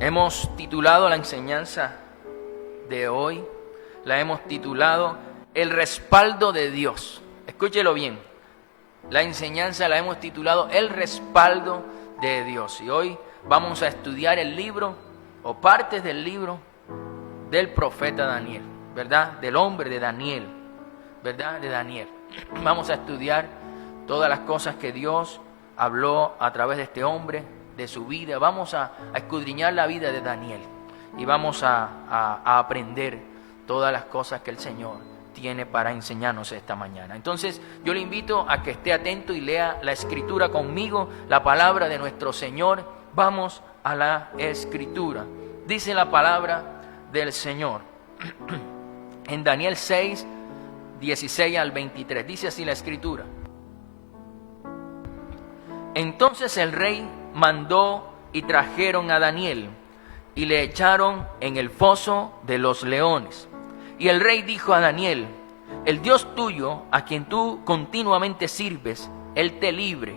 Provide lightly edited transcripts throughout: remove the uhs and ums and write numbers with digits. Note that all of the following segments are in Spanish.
Hemos titulado la enseñanza de hoy, la hemos titulado El respaldo de Dios. Escúchelo bien, la enseñanza la hemos titulado El respaldo de Dios. Y hoy vamos a estudiar el libro o partes del libro del profeta Daniel, ¿verdad? Del hombre de Daniel, ¿verdad? De Daniel. Vamos a estudiar todas las cosas que Dios habló a través de este hombre, de su vida. Vamos a escudriñar la vida de Daniel y vamos a aprender todas las cosas que el Señor tiene para enseñarnos esta mañana. Entonces yo le invito a que esté atento y lea la Escritura conmigo, la palabra de nuestro Señor. Vamos a la Escritura. Dice la palabra del Señor en Daniel 6, 16 al 23. Dice así la Escritura. Entonces el rey mandó y trajeron a Daniel y le echaron en el foso de los leones. Y el rey dijo a Daniel: el Dios tuyo, a quien tú continuamente sirves, Él te libre.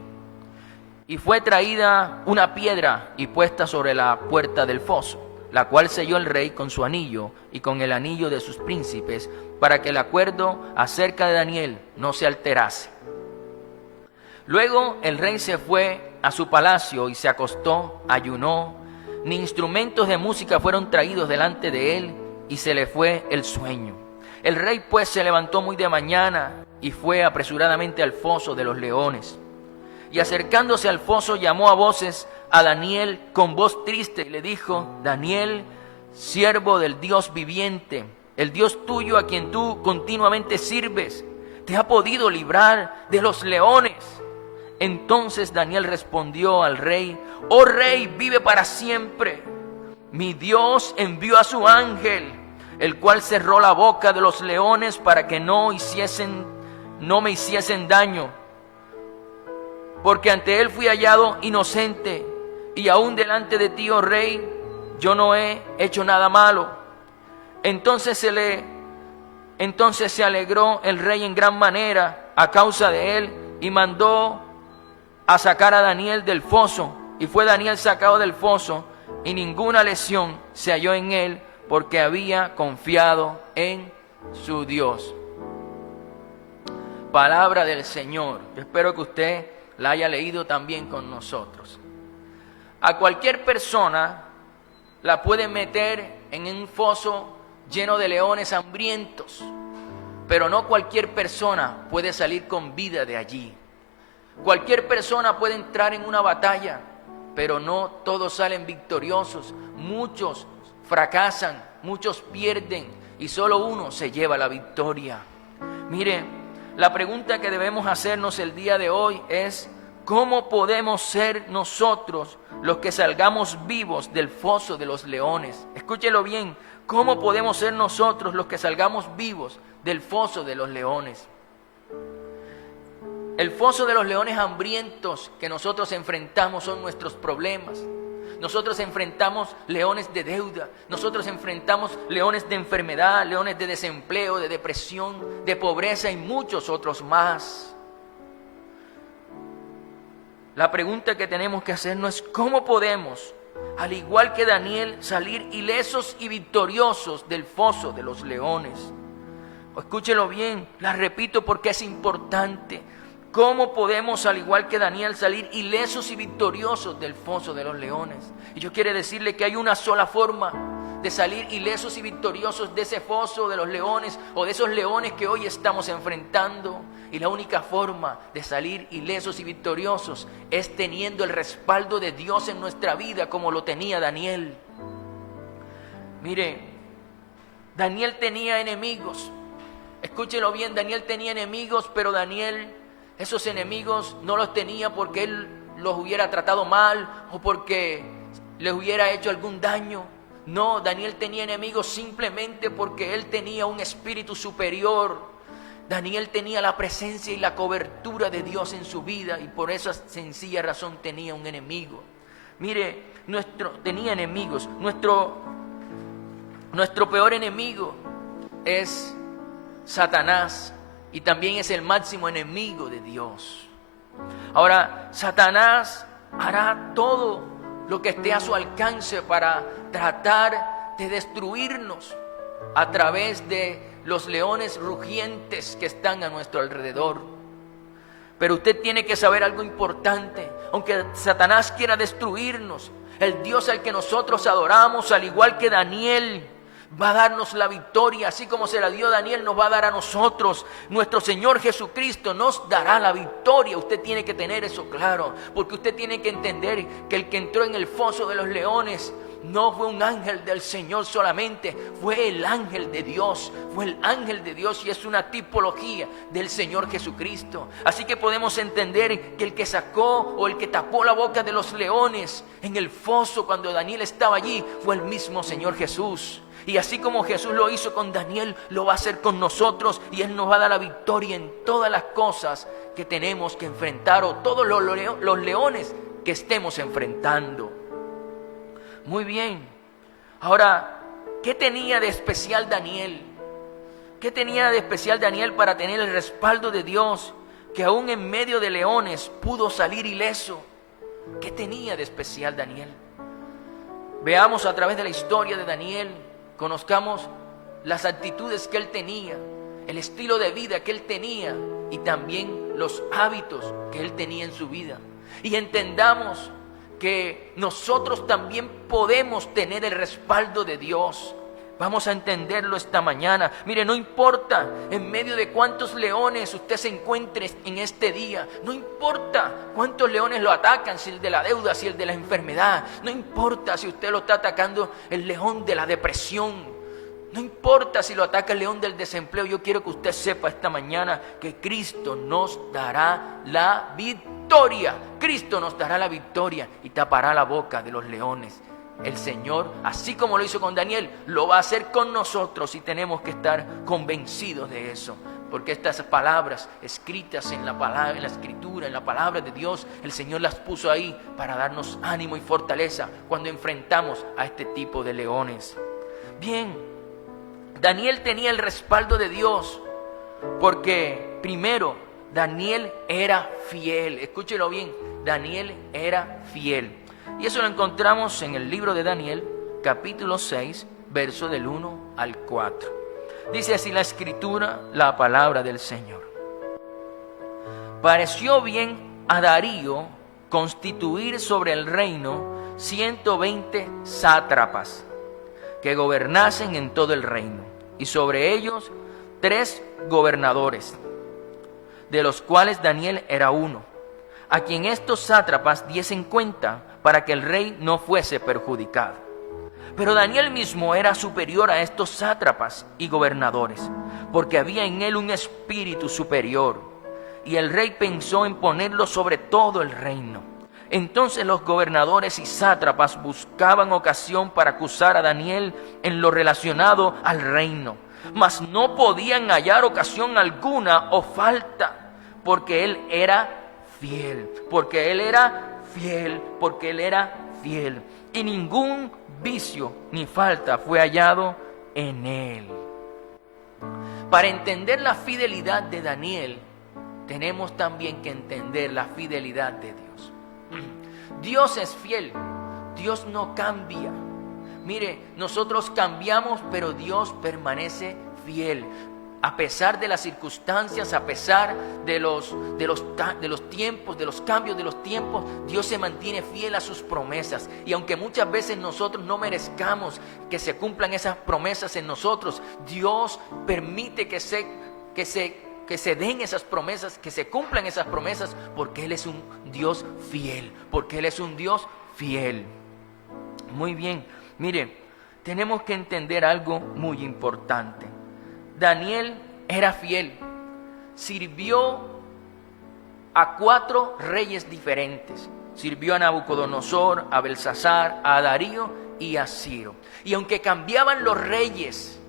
Y fue traída una piedra y puesta sobre la puerta del foso, la cual selló el rey con su anillo y con el anillo de sus príncipes, para que el acuerdo acerca de Daniel no se alterase. Luego el rey se fue a su palacio y se acostó, ayunó, ni instrumentos de música fueron traídos delante de él, y se le fue el sueño. El rey pues se levantó muy de mañana y fue apresuradamente al foso de los leones. Y acercándose al foso llamó a voces a Daniel con voz triste y le dijo: Daniel, siervo del Dios viviente, el Dios tuyo a quien tú continuamente sirves, ¿te ha podido librar de los leones? Entonces Daniel respondió al rey: oh rey, vive para siempre. Mi Dios envió a su ángel, el cual cerró la boca de los leones para que no me hiciesen daño. Porque ante él fui hallado inocente, y aún delante de ti, oh rey, yo no he hecho nada malo. Entonces se alegró el rey en gran manera a causa de él, y mandó a sacar a Daniel del foso. Y fue Daniel sacado del foso, y ninguna lesión se halló en él, porque había confiado en su Dios. Palabra del Señor. Yo espero que usted la haya leído también con nosotros. A cualquier persona la puede meter en un foso lleno de leones hambrientos, pero no cualquier persona puede salir con vida de allí. Cualquier persona puede entrar en una batalla, pero no todos salen victoriosos. Muchos fracasan, muchos pierden y solo uno se lleva la victoria. Mire, la pregunta que debemos hacernos el día de hoy es: ¿cómo podemos ser nosotros los que salgamos vivos del foso de los leones? Escúchelo bien, ¿cómo podemos ser nosotros los que salgamos vivos del foso de los leones? El foso de los leones hambrientos que nosotros enfrentamos son nuestros problemas. Nosotros enfrentamos leones de deuda, nosotros enfrentamos leones de enfermedad, leones de desempleo, de depresión, de pobreza y muchos otros más. La pregunta que tenemos que hacernos es: ¿cómo podemos, al igual que Daniel, salir ilesos y victoriosos del foso de los leones? Escúchelo bien, la repito porque es importante. ¿Cómo podemos, al igual que Daniel, salir ilesos y victoriosos del foso de los leones? Y yo quiero decirle que hay una sola forma de salir ilesos y victoriosos de ese foso de los leones o de esos leones que hoy estamos enfrentando. Y la única forma de salir ilesos y victoriosos es teniendo el respaldo de Dios en nuestra vida, como lo tenía Daniel. Mire, Daniel tenía enemigos. Escúchelo bien, Daniel tenía enemigos, pero Daniel esos enemigos no los tenía porque él los hubiera tratado mal o porque les hubiera hecho algún daño. No, Daniel tenía enemigos simplemente porque él tenía un espíritu superior. Daniel tenía la presencia y la cobertura de Dios en su vida, y por esa sencilla razón tenía un enemigo. Mire, tenía enemigos. Nuestro peor enemigo es Satanás. Y también es el máximo enemigo de Dios. Ahora, Satanás hará todo lo que esté a su alcance para tratar de destruirnos a través de los leones rugientes que están a nuestro alrededor. Pero usted tiene que saber algo importante. Aunque Satanás quiera destruirnos, el Dios al que nosotros adoramos, al igual que Daniel, va a darnos la victoria. Así como se la dio a Daniel, nos va a dar a nosotros. Nuestro Señor Jesucristo nos dará la victoria. Usted tiene que tener eso claro, porque usted tiene que entender que el que entró en el foso de los leones no fue un ángel del Señor solamente, fue el ángel de Dios, fue el ángel de Dios, y es una tipología del Señor Jesucristo. Así que podemos entender que el que sacó o el que tapó la boca de los leones en el foso cuando Daniel estaba allí fue el mismo Señor Jesús. Y así como Jesús lo hizo con Daniel, lo va a hacer con nosotros, y Él nos va a dar la victoria en todas las cosas que tenemos que enfrentar, o todos los leones que estemos enfrentando. Muy bien. Ahora, ¿qué tenía de especial Daniel? ¿Qué tenía de especial Daniel para tener el respaldo de Dios, que aún en medio de leones pudo salir ileso? ¿Qué tenía de especial Daniel? Veamos a través de la historia de Daniel, conozcamos las actitudes que él tenía, el estilo de vida que él tenía y también los hábitos que él tenía en su vida. Y entendamos que nosotros también podemos tener el respaldo de Dios. Vamos a entenderlo esta mañana. Mire, no importa en medio de cuántos leones usted se encuentre en este día. No importa cuántos leones lo atacan, si el de la deuda, si el de la enfermedad. No importa si usted lo está atacando el león de la depresión. No importa si lo ataca el león del desempleo. Yo quiero que usted sepa esta mañana que Cristo nos dará la victoria. Cristo nos dará la victoria y tapará la boca de los leones. El Señor, así como lo hizo con Daniel, lo va a hacer con nosotros, y tenemos que estar convencidos de eso. Porque estas palabras escritas en la palabra, en la Escritura, en la palabra de Dios, el Señor las puso ahí para darnos ánimo y fortaleza cuando enfrentamos a este tipo de leones. Bien, Daniel tenía el respaldo de Dios porque, primero, Daniel era fiel. Escúchelo bien, Daniel era fiel. Y eso lo encontramos en el libro de Daniel, capítulo 6, verso del 1 al 4. Dice así la Escritura, la palabra del Señor. Pareció bien a Darío constituir sobre el reino 120 sátrapas que gobernasen en todo el reino, y sobre ellos 3 gobernadores, de los cuales Daniel era uno, a quien estos sátrapas diesen cuenta para que el rey no fuese perjudicado. Pero Daniel mismo era superior a estos sátrapas y gobernadores, porque había en él un espíritu superior, y el rey pensó en ponerlo sobre todo el reino. Entonces los gobernadores y sátrapas buscaban ocasión para acusar a Daniel en lo relacionado al reino, mas no podían hallar ocasión alguna o falta, porque él era fiel, porque él era fiel, porque él era fiel, y ningún vicio ni falta fue hallado en él. Para entender la fidelidad de Daniel, tenemos también que entender la fidelidad de Dios. Dios es fiel, Dios no cambia. Mire, nosotros cambiamos, pero Dios permanece fiel. A pesar de las circunstancias, a pesar de los tiempos, de los cambios de los tiempos, Dios se mantiene fiel a sus promesas. Y aunque muchas veces nosotros no merezcamos que se cumplan esas promesas en nosotros, Dios permite que se den esas promesas, que se cumplan esas promesas, porque Él es un Dios fiel, porque Él es un Dios fiel. Muy bien, mire, tenemos que entender algo muy importante. Daniel era fiel, sirvió a 4 reyes diferentes. Sirvió a Nabucodonosor, a Belsasar, a Darío y a Ciro. Y aunque cambiaban los reyes,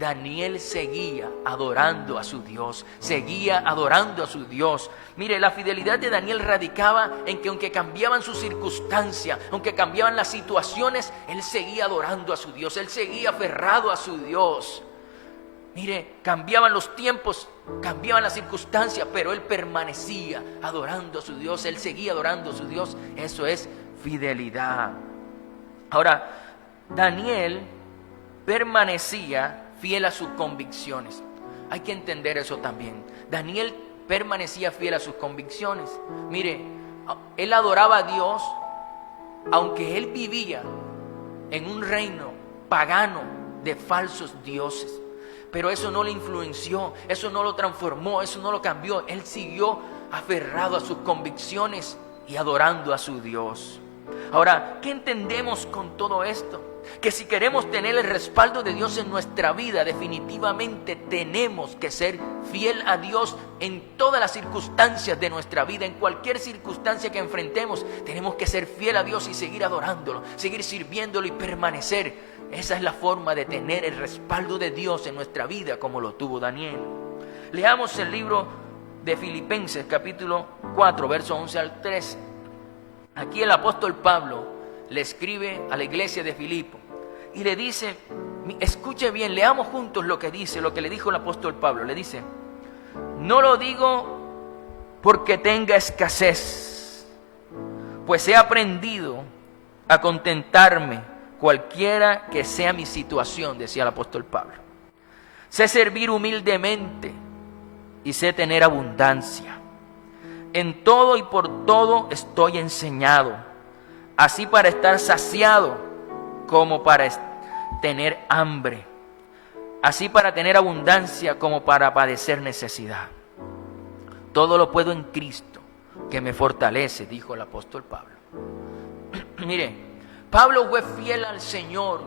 Daniel seguía adorando a su Dios, seguía adorando a su Dios. Mire, la fidelidad de Daniel radicaba en que aunque cambiaban sus circunstancias, aunque cambiaban las situaciones, él seguía adorando a su Dios, él seguía aferrado a su Dios. Mire, cambiaban los tiempos, cambiaban las circunstancias, pero él permanecía adorando a su Dios, él seguía adorando a su Dios. Eso es fidelidad. Ahora, Daniel permanecía fiel a sus convicciones. Hay que entender eso también. Daniel permanecía fiel a sus convicciones. Mire, él adoraba a Dios, aunque él vivía en un reino pagano de falsos dioses. Pero eso no le influenció, eso no lo transformó, eso no lo cambió. Él siguió aferrado a sus convicciones y adorando a su Dios. Ahora, ¿qué entendemos con todo esto? Que si queremos tener el respaldo de Dios en nuestra vida, definitivamente tenemos que ser fiel a Dios en todas las circunstancias de nuestra vida. En cualquier circunstancia que enfrentemos, tenemos que ser fiel a Dios y seguir adorándolo, seguir sirviéndolo y permanecer. Esa es la forma de tener el respaldo de Dios en nuestra vida, como lo tuvo Daniel. Leamos el libro de Filipenses, capítulo 4, versos 11 al 13. Aquí el apóstol Pablo le escribe a la iglesia de Filipo y le dice, escuche bien, leamos juntos lo que dice, lo que le dijo el apóstol Pablo. Le dice: no lo digo porque tenga escasez, pues he aprendido a contentarme cualquiera que sea mi situación, decía el apóstol Pablo. Sé servir humildemente y sé tener abundancia. En todo y por todo estoy enseñado, así para estar saciado como para tener hambre, así para tener abundancia como para padecer necesidad. Todo lo puedo en Cristo que me fortalece, dijo el apóstol Pablo. Mire, Pablo fue fiel al Señor,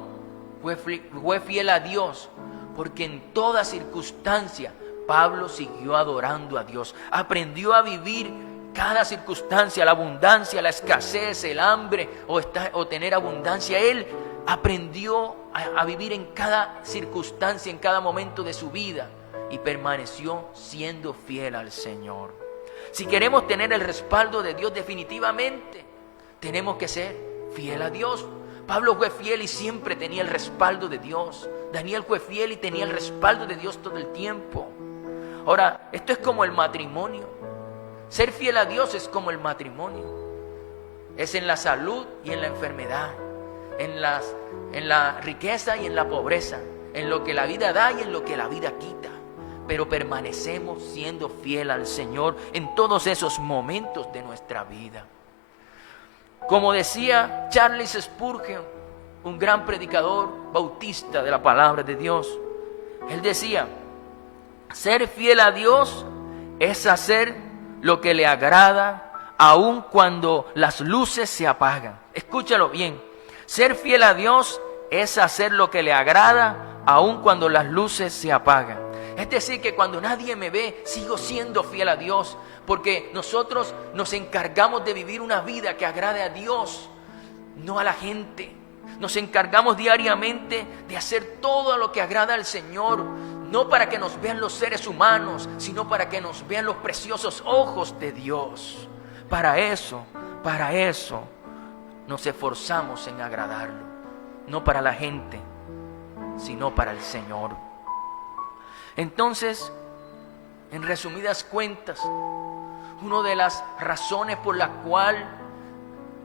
fue fiel a Dios, porque en toda circunstancia Pablo siguió adorando a Dios, aprendió a vivir cada circunstancia, la abundancia, la escasez, el hambre o tener abundancia. Él aprendió a vivir en cada circunstancia, en cada momento de su vida, y permaneció siendo fiel al Señor. Si queremos tener el respaldo de Dios, definitivamente tenemos que ser fiel a Dios. Pablo fue fiel y siempre tenía el respaldo de Dios. Daniel fue fiel y tenía el respaldo de Dios todo el tiempo. Ahora, esto es como el matrimonio. Ser fiel a Dios es como el matrimonio. Es en la salud y en la enfermedad, en la riqueza y en la pobreza, en lo que la vida da y en lo que la vida quita. Pero permanecemos siendo fiel al Señor en todos esos momentos de nuestra vida. Como decía Charles Spurgeon, un gran predicador bautista de la palabra de Dios, él decía: ser fiel a Dios es hacer lo que le agrada aun cuando las luces se apagan. Escúchalo bien. Ser fiel a Dios es hacer lo que le agrada aun cuando las luces se apagan. Es decir, que cuando nadie me ve, sigo siendo fiel a Dios, porque nosotros nos encargamos de vivir una vida que agrade a Dios, no a la gente. Nos encargamos diariamente de hacer todo lo que agrada al Señor, no para que nos vean los seres humanos, sino para que nos vean los preciosos ojos de Dios. Para eso nos esforzamos en agradarlo, no para la gente, sino para el Señor. Entonces, en resumidas cuentas, una de las razones por la cual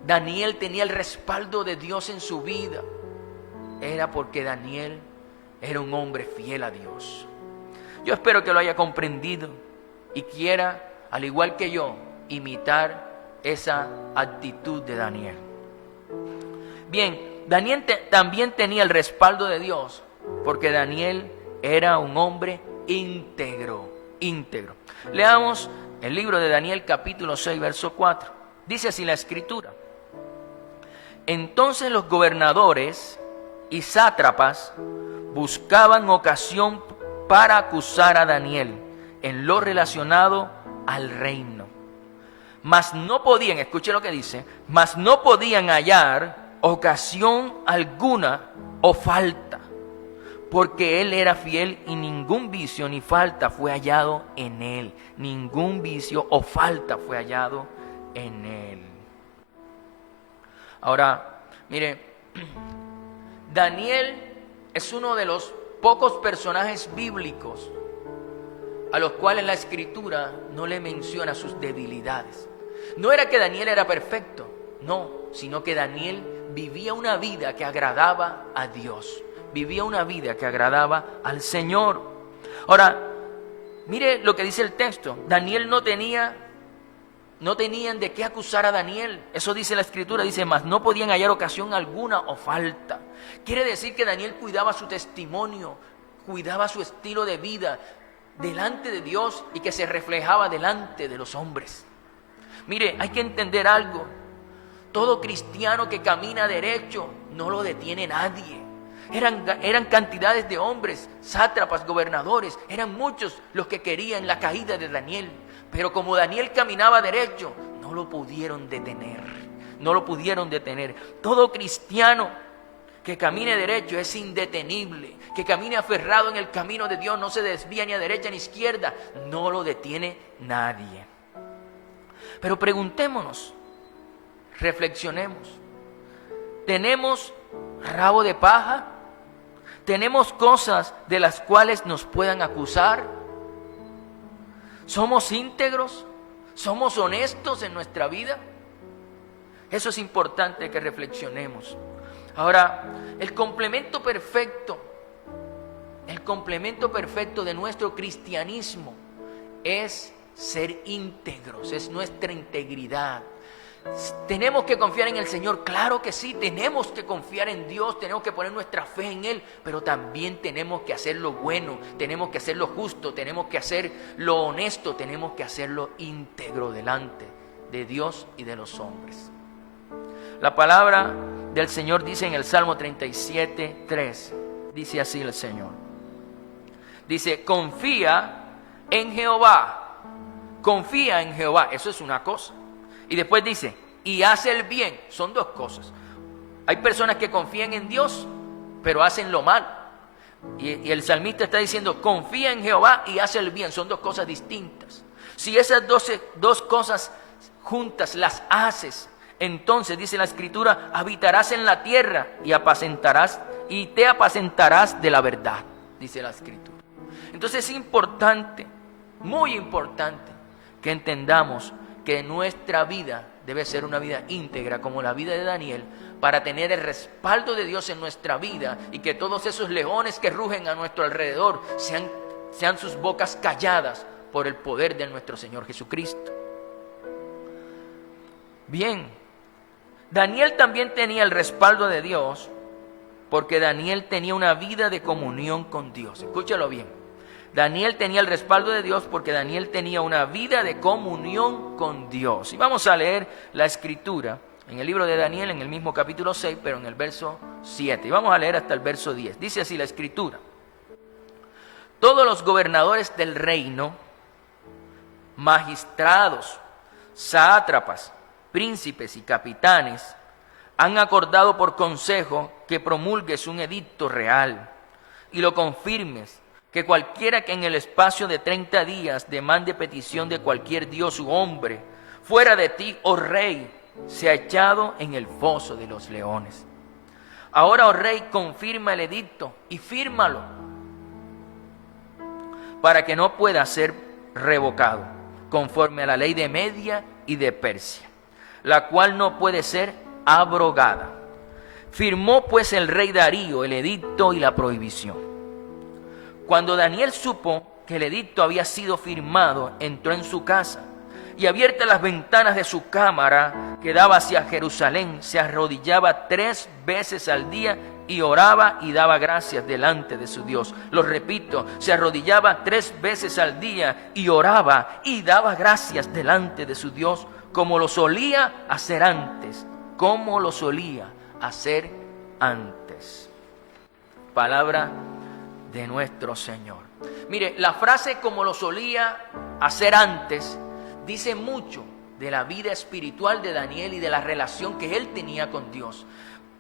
Daniel tenía el respaldo de Dios en su vida era porque Daniel era un hombre fiel a Dios. Yo espero que lo haya comprendido y quiera, al igual que yo, imitar esa actitud de Daniel. Bien, Daniel también tenía el respaldo de Dios porque Daniel era un hombre íntegro. Leamos el libro de Daniel capítulo 6, verso 4. Dice así la escritura: entonces los gobernadores y sátrapas buscaban ocasión para acusar a Daniel en lo relacionado al reino. Mas no podían, escuche lo que dice, mas no podían hallar ocasión alguna o falta, porque él era fiel y ningún vicio ni falta fue hallado en él. Ningún vicio o falta fue hallado en él. Ahora, mire, Daniel es uno de los pocos personajes bíblicos a los cuales la Escritura no le menciona sus debilidades. No era que Daniel era perfecto, no, sino que Daniel vivía una vida que agradaba a Dios, vivía una vida que agradaba al Señor. Ahora, mire lo que dice el texto. Daniel no tenían de qué acusar a Daniel. Eso dice la Escritura, dice, mas no podían hallar ocasión alguna o falta. Quiere decir que Daniel cuidaba su testimonio, cuidaba su estilo de vida delante de Dios y que se reflejaba delante de los hombres. Mire, hay que entender algo. Todo cristiano que camina derecho no lo detiene nadie. Eran cantidades de hombres, sátrapas, gobernadores, eran muchos los que querían la caída de Daniel. Pero como Daniel caminaba derecho, no lo pudieron detener. No lo pudieron detener. Todo cristiano que camine derecho es indetenible. Que camine aferrado en el camino de Dios, no se desvía ni a derecha ni a izquierda, no lo detiene nadie. Pero preguntémonos, reflexionemos. ¿Tenemos rabo de paja? ¿Tenemos cosas de las cuales nos puedan acusar? ¿Somos íntegros? ¿Somos honestos en nuestra vida? Eso es importante que reflexionemos. Ahora, el complemento perfecto de nuestro cristianismo es ser íntegros, es nuestra integridad. ¿Tenemos que confiar en el Señor? Claro que sí, tenemos que confiar en Dios, tenemos que poner nuestra fe en Él, pero también tenemos que hacer lo bueno, tenemos que hacer lo justo, tenemos que hacer lo honesto, tenemos que hacerlo íntegro delante de Dios y de los hombres. La palabra del Señor dice en el Salmo 37:3, dice así el Señor. Dice, confía en Jehová, eso es una cosa. Y después dice, y hace el bien, son dos cosas. Hay personas que confían en Dios, pero hacen lo mal. Y el salmista está diciendo, confía en Jehová y hace el bien, son dos cosas distintas. Si esas dos cosas juntas las haces, entonces dice la Escritura, habitarás en la tierra y te apacentarás de la verdad, dice la Escritura. Entonces es importante, muy importante, que entendamos que nuestra vida debe ser una vida íntegra como la vida de Daniel, para tener el respaldo de Dios en nuestra vida y que todos esos leones que rugen a nuestro alrededor sean sus bocas calladas por el poder de nuestro Señor Jesucristo. Bien, Daniel también tenía el respaldo de Dios porque Daniel tenía una vida de comunión con Dios. Escúchalo bien. Daniel tenía el respaldo de Dios porque Daniel tenía una vida de comunión con Dios. Y vamos a leer la Escritura en el libro de Daniel, en el mismo capítulo 6, pero en el verso 7. Y vamos a leer hasta el verso 10. Dice así la Escritura. Todos los gobernadores del reino, magistrados, sátrapas, príncipes y capitanes, han acordado por consejo que promulgues un edicto real y lo confirmes, que cualquiera que en el espacio de 30 días demande petición de cualquier dios u hombre, fuera de ti, oh rey, sea echado en el foso de los leones. Ahora, oh rey, confirma el edicto y fírmalo, para que no pueda ser revocado, conforme a la ley de Media y de Persia, la cual no puede ser abrogada. Firmó pues el rey Darío el edicto y la prohibición. Cuando Daniel supo que el edicto había sido firmado, entró en su casa y, abiertas las ventanas de su cámara que daba hacia Jerusalén, se arrodillaba 3 veces al día y oraba y daba gracias delante de su Dios. Lo repito, se arrodillaba 3 veces al día y oraba y daba gracias delante de su Dios, como lo solía hacer antes, Palabra de nuestro Señor. Mire, la frase como lo solía hacer antes dice mucho de la vida espiritual de Daniel y de la relación que él tenía con Dios.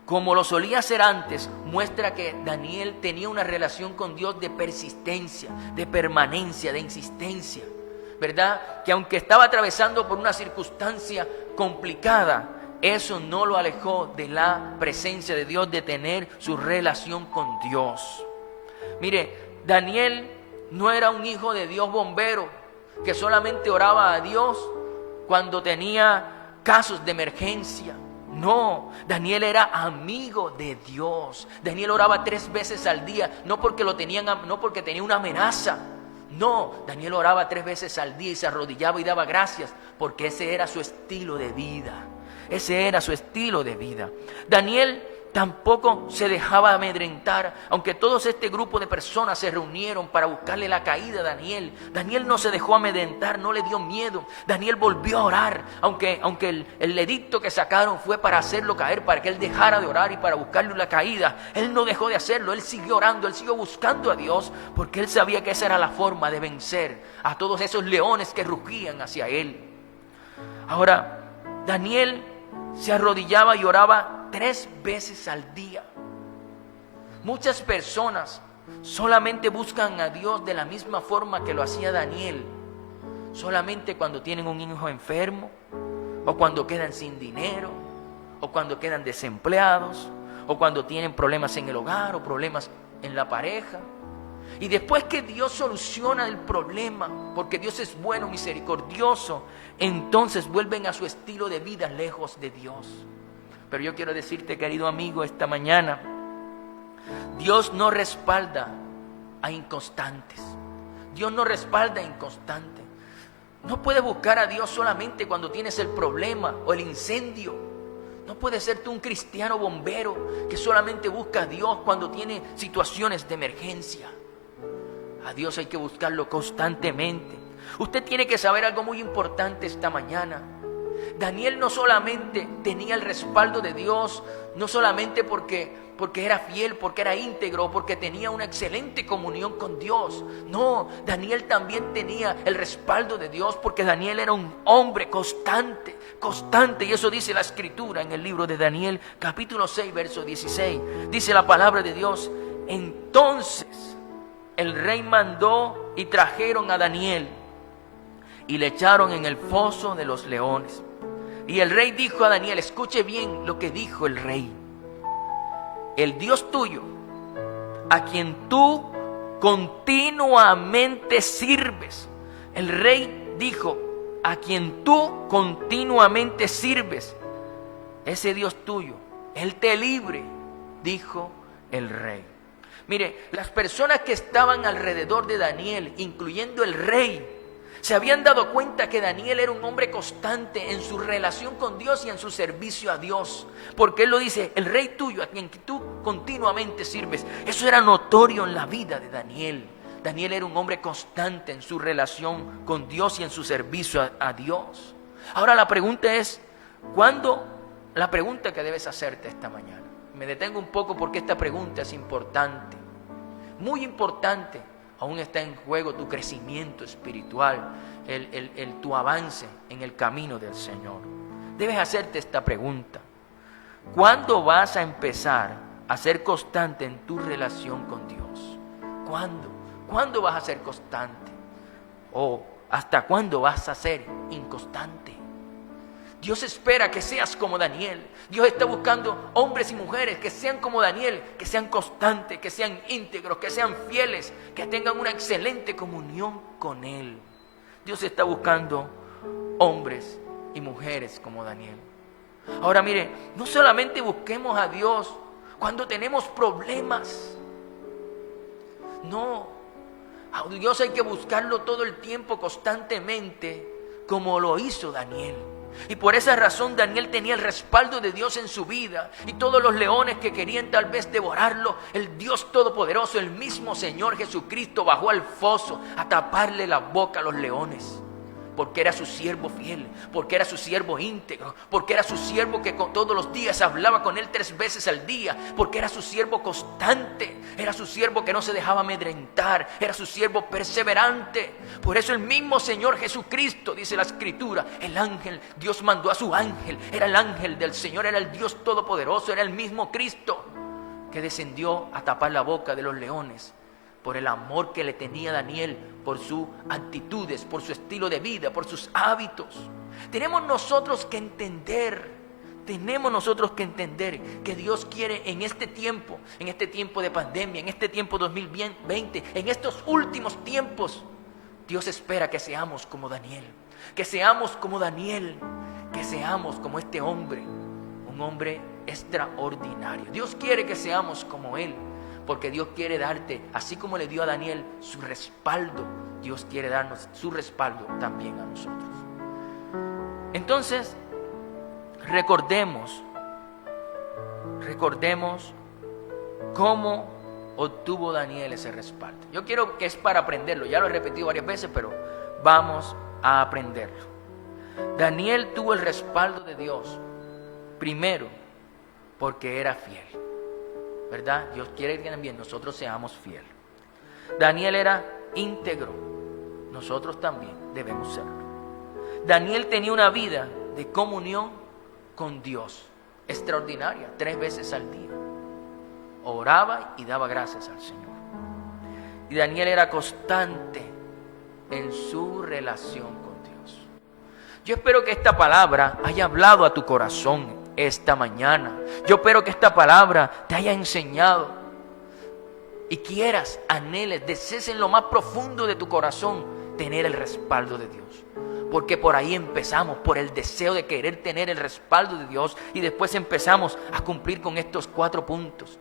Como lo solía hacer antes, muestra que Daniel tenía una relación con Dios de persistencia, de permanencia, de insistencia, ¿verdad? Que aunque estaba atravesando por una circunstancia complicada, eso no lo alejó de la presencia de Dios, de tener su relación con Dios. Mire, Daniel no era un hijo de Dios bombero que solamente oraba a Dios cuando tenía casos de emergencia. No, Daniel era amigo de Dios. Daniel oraba 3 veces al día, no porque tenía una amenaza. No, Daniel oraba 3 veces al día y se arrodillaba y daba gracias, porque ese era su estilo de vida. Ese era su estilo de vida. Daniel tampoco se dejaba amedrentar, aunque todo este grupo de personas se reunieron para buscarle la caída a Daniel. Daniel no se dejó amedrentar, no le dio miedo. Daniel volvió a orar, aunque el edicto que sacaron fue para hacerlo caer, para que él dejara de orar y para buscarle la caída. Él no dejó de hacerlo, él siguió orando, él siguió buscando a Dios, porque él sabía que esa era la forma de vencer a todos esos leones que rugían hacia él. Ahora, Daniel se arrodillaba y oraba 3 veces al día. Muchas personas solamente buscan a Dios de la misma forma que lo hacía Daniel, solamente cuando tienen un hijo enfermo, o cuando quedan sin dinero, o cuando quedan desempleados, o cuando tienen problemas en el hogar o problemas en la pareja. Y después que Dios soluciona el problema, porque Dios es bueno, misericordioso, entonces vuelven a su estilo de vida lejos de Dios. Pero yo quiero decirte, querido amigo, esta mañana, Dios no respalda a inconstantes. Dios no respalda a inconstantes. No puedes buscar a Dios solamente cuando tienes el problema o el incendio. No puedes ser tú un cristiano bombero que solamente busca a Dios cuando tiene situaciones de emergencia. A Dios hay que buscarlo constantemente. Usted tiene que saber algo muy importante esta mañana. Daniel no solamente tenía el respaldo de Dios, no solamente porque era fiel, porque era íntegro, porque tenía una excelente comunión con Dios. No, Daniel también tenía el respaldo de Dios, porque Daniel era un hombre constante, y eso dice la Escritura en el libro de Daniel, capítulo 6, verso 16. Dice la palabra de Dios: entonces el rey mandó y trajeron a Daniel y le echaron en el foso de los leones. Y el rey dijo a Daniel, escuche bien lo que dijo el rey: el Dios tuyo, a quien tú continuamente sirves. El rey dijo, a quien tú continuamente sirves, ese Dios tuyo, Él te libre, dijo el rey. Mire, las personas que estaban alrededor de Daniel, incluyendo el rey, se habían dado cuenta que Daniel era un hombre constante en su relación con Dios y en su servicio a Dios. Porque él lo dice, el rey tuyo, a quien tú continuamente sirves. Eso era notorio en la vida de Daniel. Daniel era un hombre constante en su relación con Dios y en su servicio a Dios. Ahora la pregunta es, la pregunta que debes hacerte esta mañana. Me detengo un poco porque esta pregunta es importante. Muy importante. Aún está en juego tu crecimiento espiritual, tu avance en el camino del Señor. Debes hacerte esta pregunta: ¿cuándo vas a empezar a ser constante en tu relación con Dios? ¿Cuándo? ¿Cuándo vas a ser constante? ¿O hasta cuándo vas a ser inconstante? Dios espera que seas como Daniel. Dios está buscando hombres y mujeres que sean como Daniel, que sean constantes, que sean íntegros, que sean fieles, que tengan una excelente comunión con Él. Dios está buscando hombres y mujeres como Daniel. Ahora mire, no solamente busquemos a Dios cuando tenemos problemas. No, a Dios hay que buscarlo todo el tiempo, constantemente, como lo hizo Daniel. Y por esa razón Daniel tenía el respaldo de Dios en su vida. Y todos los leones que querían tal vez devorarlo, el Dios Todopoderoso, el mismo Señor Jesucristo, bajó al foso a taparle la boca a los leones. Porque era su siervo fiel, porque era su siervo íntegro, porque era su siervo que todos los días hablaba con él 3 veces al día, porque era su siervo constante, era su siervo que no se dejaba amedrentar, era su siervo perseverante. Por eso el mismo Señor Jesucristo, dice la Escritura, el ángel, Dios mandó a su ángel, era el ángel del Señor, era el Dios Todopoderoso, era el mismo Cristo que descendió a tapar la boca de los leones. Por el amor que le tenía Daniel, por sus actitudes, por su estilo de vida, por sus hábitos. Tenemos nosotros que entender que Dios quiere en este tiempo de pandemia, en este tiempo 2020, en estos últimos tiempos, Dios espera que seamos como Daniel, que seamos como este hombre, un un hombre extraordinario. Dios quiere que seamos como Él, porque Dios quiere darte, así como le dio a Daniel su respaldo, Dios quiere darnos su respaldo también a nosotros. Entonces, recordemos cómo obtuvo Daniel ese respaldo. Yo quiero que es para aprenderlo, ya lo he repetido varias veces, pero vamos a aprenderlo. Daniel tuvo el respaldo de Dios, primero, porque era fiel, ¿verdad? Dios quiere que también nosotros seamos fieles. Daniel era íntegro, nosotros también debemos serlo. Daniel tenía una vida de comunión con Dios extraordinaria, 3 veces al día. Oraba y daba gracias al Señor. Y Daniel era constante en su relación con Dios. Yo espero que esta palabra haya hablado a tu corazón esta mañana. Yo espero que esta palabra te haya enseñado y quieras, anheles, desees en lo más profundo de tu corazón tener el respaldo de Dios. Porque por ahí empezamos, por el deseo de querer tener el respaldo de Dios, y después empezamos a cumplir con estos 4 puntos: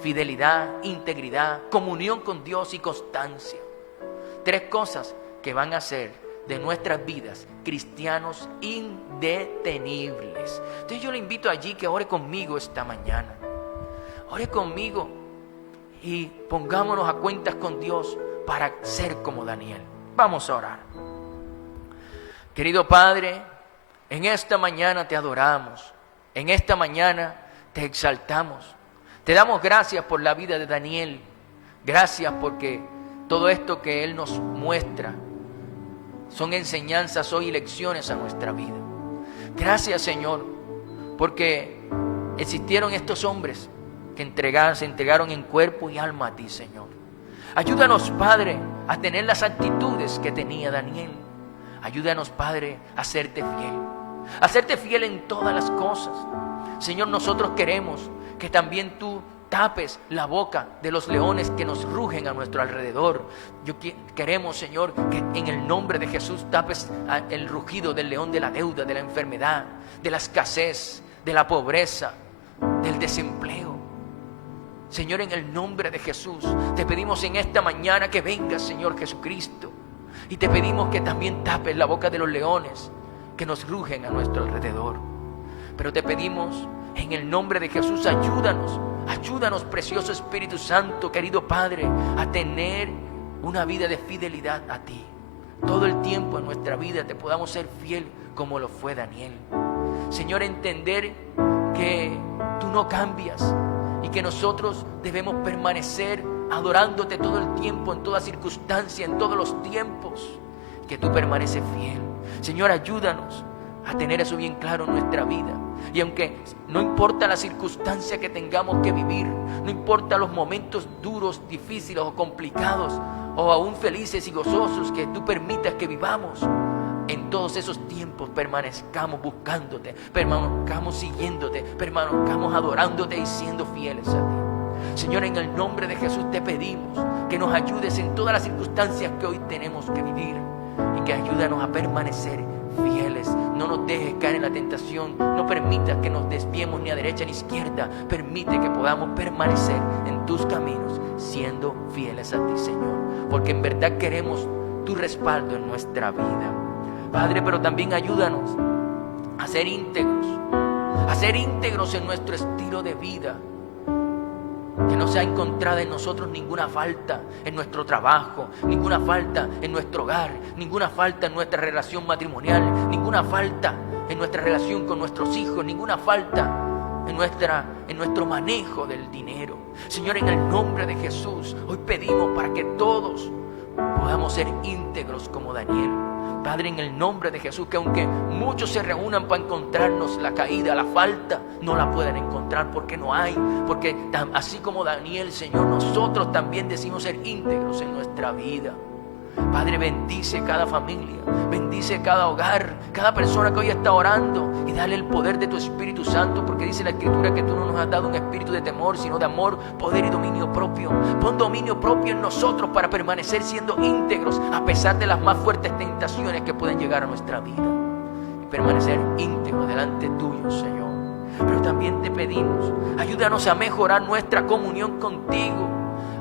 fidelidad, integridad, comunión con Dios y constancia. 3 cosas que van a hacer de nuestras vidas cristianos indetenibles. Entonces yo le invito allí que ore conmigo esta mañana. Ore conmigo y pongámonos a cuentas con Dios para ser como Daniel. Vamos a orar. Querido Padre, en esta mañana te adoramos, en esta mañana te exaltamos. Te damos gracias por la vida de Daniel. Gracias porque todo esto que Él nos muestra son enseñanzas hoy y lecciones a nuestra vida. Gracias, Señor, porque existieron estos hombres que se entregaron en cuerpo y alma a ti, Señor. Ayúdanos, Padre, a tener las actitudes que tenía Daniel. Ayúdanos, Padre, a serte fiel en todas las cosas. Señor, nosotros queremos que también tú tapes la boca de los leones que nos rugen a nuestro alrededor. Queremos, Señor, que en el nombre de Jesús tapes el rugido del león de la deuda, de la enfermedad, de la escasez, de la pobreza, del desempleo. Señor, en el nombre de Jesús, te pedimos en esta mañana que vengas, Señor Jesucristo. Y te pedimos que también tapes la boca de los leones que nos rugen a nuestro alrededor. Pero te pedimos en el nombre de Jesús, ayúdanos, precioso Espíritu Santo, querido Padre, a tener una vida de fidelidad a ti. Todo el tiempo en nuestra vida te podamos ser fiel como lo fue Daniel. Señor, entender que tú no cambias y que nosotros debemos permanecer adorándote todo el tiempo, en toda circunstancia, en todos los tiempos, que tú permaneces fiel. Señor, ayúdanos a tener eso bien claro en nuestra vida. Y aunque no importa la circunstancia que tengamos que vivir, no importa los momentos duros, difíciles o complicados, o aún felices y gozosos que tú permitas que vivamos, en todos esos tiempos permanezcamos buscándote, permanezcamos siguiéndote, permanezcamos adorándote y siendo fieles a ti. Señor, en el nombre de Jesús te pedimos que nos ayudes en todas las circunstancias que hoy tenemos que vivir y que ayúdanos a permanecer fieles. No nos dejes caer en la tentación, no permitas que nos desviemos ni a derecha ni a izquierda. Permite que podamos permanecer en tus caminos siendo fieles a ti, Señor, porque en verdad queremos tu respaldo en nuestra vida, Padre. Pero también ayúdanos a ser íntegros en nuestro estilo de vida. Que no sea encontrada en nosotros ninguna falta en nuestro trabajo, ninguna falta en nuestro hogar, ninguna falta en nuestra relación matrimonial, ninguna falta en nuestra relación con nuestros hijos, ninguna falta en nuestro manejo del dinero. Señor, en el nombre de Jesús, hoy pedimos para que todos podamos ser íntegros como Daniel. Padre, en el nombre de Jesús, que aunque muchos se reúnan para encontrarnos la caída, la falta, no la puedan encontrar porque no hay. Porque así como Daniel, Señor, nosotros también decimos ser íntegros en nuestra vida. Padre, bendice cada familia, bendice cada hogar, cada persona que hoy está orando, y dale el poder de tu Espíritu Santo, porque dice la Escritura que tú no nos has dado un espíritu de temor, sino de amor, poder y dominio propio. Pon dominio propio en nosotros para permanecer siendo íntegros a pesar de las más fuertes tentaciones que pueden llegar a nuestra vida, y permanecer íntegros delante tuyo, Señor. Pero también te pedimos, ayúdanos a mejorar nuestra comunión contigo.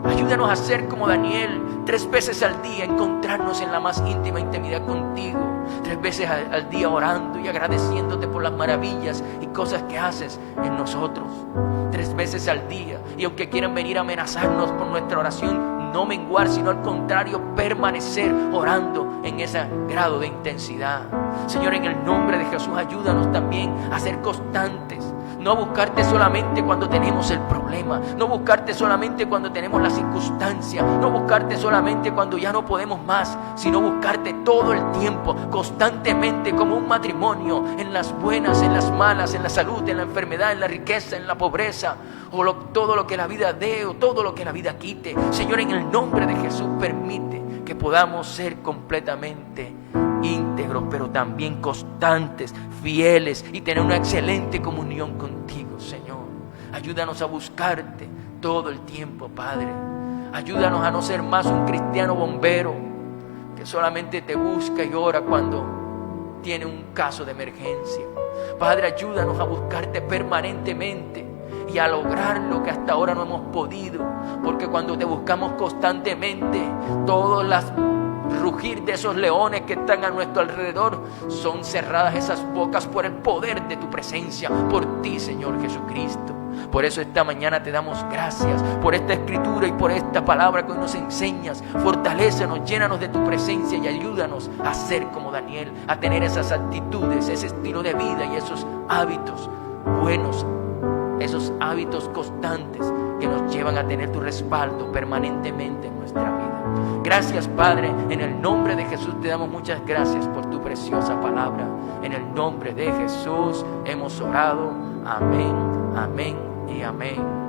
Ayúdanos a ser como Daniel, 3 veces al día, encontrarnos en la más íntima intimidad contigo. 3 veces al día orando y agradeciéndote por las maravillas y cosas que haces en nosotros. 3 veces al día. Y aunque quieran venir a amenazarnos por nuestra oración, no menguar, sino al contrario, permanecer orando en ese grado de intensidad. Señor, en el nombre de Jesús, ayúdanos también a ser constantes. No buscarte solamente cuando tenemos el problema, no buscarte solamente cuando tenemos la circunstancia, no buscarte solamente cuando ya no podemos más, sino buscarte todo el tiempo, constantemente, como un matrimonio, en las buenas, en las malas, en la salud, en la enfermedad, en la riqueza, en la pobreza, o todo lo que la vida dé o todo lo que la vida quite. Señor, en el nombre de Jesús, permite que podamos ser completamente íntegros, pero también constantes, fieles, y tener una excelente comunión contigo, Señor. Ayúdanos a buscarte todo el tiempo, Padre. Ayúdanos a no ser más un cristiano bombero que solamente te busca y ora cuando tiene un caso de emergencia. Padre, ayúdanos a buscarte permanentemente y a lograr lo que hasta ahora no hemos podido, porque cuando te buscamos constantemente, todas las rugir de esos leones que están a nuestro alrededor son cerradas esas bocas por el poder de tu presencia, por ti, Señor Jesucristo. Por eso esta mañana te damos gracias por esta escritura y por esta palabra que hoy nos enseñas. Fortalécenos, llénanos de tu presencia y ayúdanos a ser como Daniel, a tener esas actitudes, ese estilo de vida y esos hábitos buenos, esos hábitos constantes que nos llevan a tener tu respaldo permanentemente en nuestra vida. Gracias, Padre, en el nombre de Jesús te damos muchas gracias por tu preciosa palabra. En el nombre de Jesús hemos orado. Amén, amén y amén.